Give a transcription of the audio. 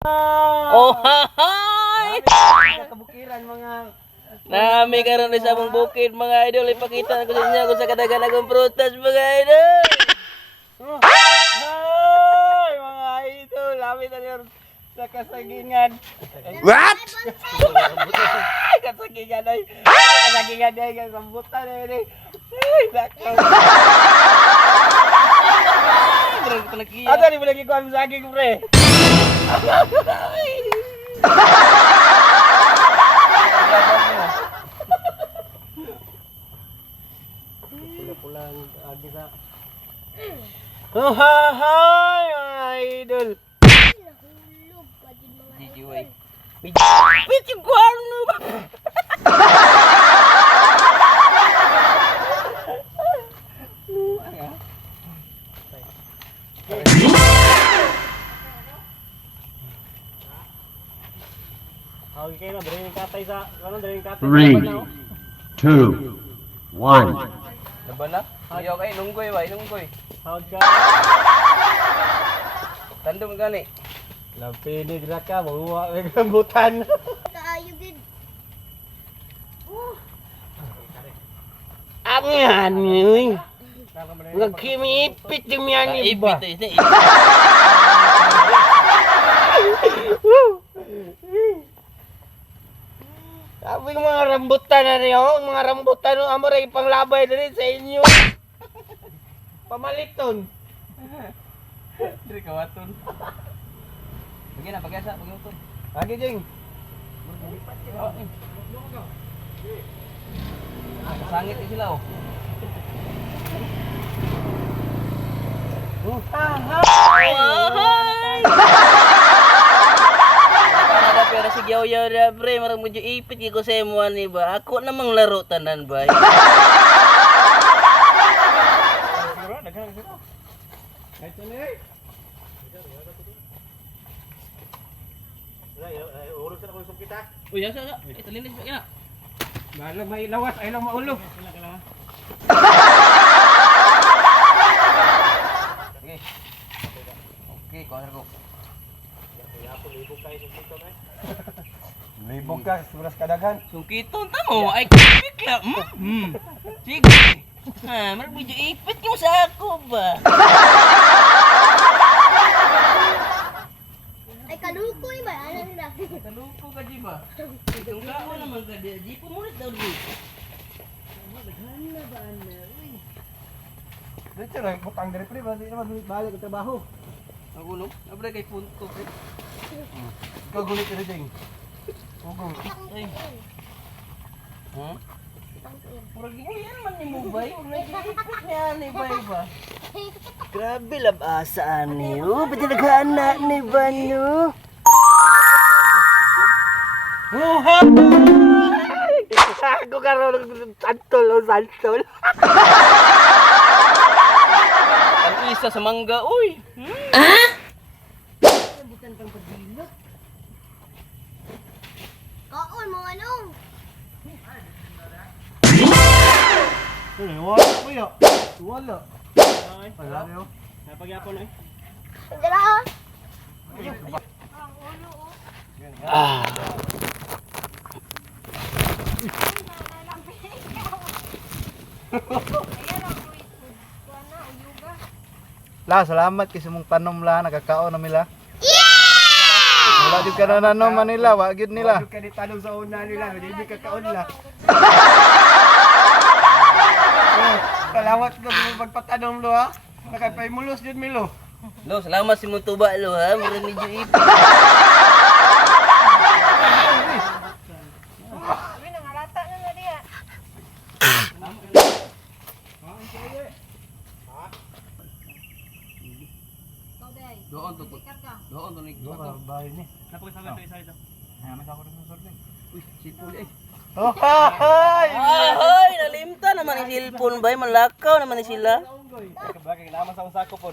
Oh, hahay! Kabukiran mga Nami karon sa among bukid mga idol, ipakita ko sa inyo kung sa kadagan akong prutas mga idol. Ay, mga idol, labi na yun sa kasagingan. What? Kasagingan ay. Kasagingan ay kasambutan ay. Ay, nakaw. Ata ni mo lagi ko ang saging, pre. Pulang agi sa. Oh, hi, mga idol. Jijiway. Pit yung ano ba? Okay na, dali yung katay sa, ano, dali yung katay. 3, 2, 1. Diba na? Ayaw kayo, nunggoy ba? Nunggoy. Hawag ka. Tandem gani. Lapinig na ka, mahuwa may gambutan. Kaayo gid. Ang yan, yun. Mga kimipit yung yan iba. Ipit eh. Sabi ng mga rambutan na rin, mga rambutan no, amo rin panglabay na rin sa inyo. Pamaliton. Diri kawaton. Pagi na, pag-asa, pag-utod. Lagi ding. Sangit din sila oh. Hi! Ada pero si Gyaw-yaw na pre, marang medyo ipit ko sa imo ani ba? Ako namang laro tanan ba? Siguro, daghan siguro. Ito na eh. Urus na ko yung kita. Uy, asa sa? Ito linis ba kina? Bahala may lawas, ay lang maulo. Sige. Okay, kuha ko. Libog ka, suras kadaghan. Sungkiton ta mo, ay kipik la. Sige. Ha, marang medyo ipit yung sa ako ba? Ay kalukoy ba? Ano nila? Kaluko ka di ba? Yung kao naman ka di. Di pumulit daw di. Daghan ba ana? Uy. Dito lang, butang dire pre, balik naman balik ang trabaho. Ako no? Abre kay punto pre. Ikaw gulit ka ding. Ugo. Ay. Ha? Murag mo yan man ni mo bay. Medyo ipit niya ni bay ba? Grabe labasa ani. Oh, pati naghaana ni Bano. Ako karon santol o santol. Ang isa sa mangga, uy. Kaon mo ano? Wala po yun. Wala. Wala yun. Napagyapon eh. Dala ah. La, salamat kasi mong tanom la, nagkakaon na nila. Wala din ka na nanom nila, wag yun nila. Wala ka di tanong sa una nila, hindi kakaon la. Salawat ko sa pagpatanom lo ha. Nakapaymulos din milo. Lo, salamat si mong tuba lo ha. Murag medyo ipit. Sabi nang halata na na diya. Doon to. Doon to ni. Bahay ni. Napakasama to isa ito. Ay, ako rin sa sorting. Uy, sipol eh. Oh, hi! Ay, nalimta naman ni cellphone bay, malakaw naman ni sila. Bakit naman sa usako po.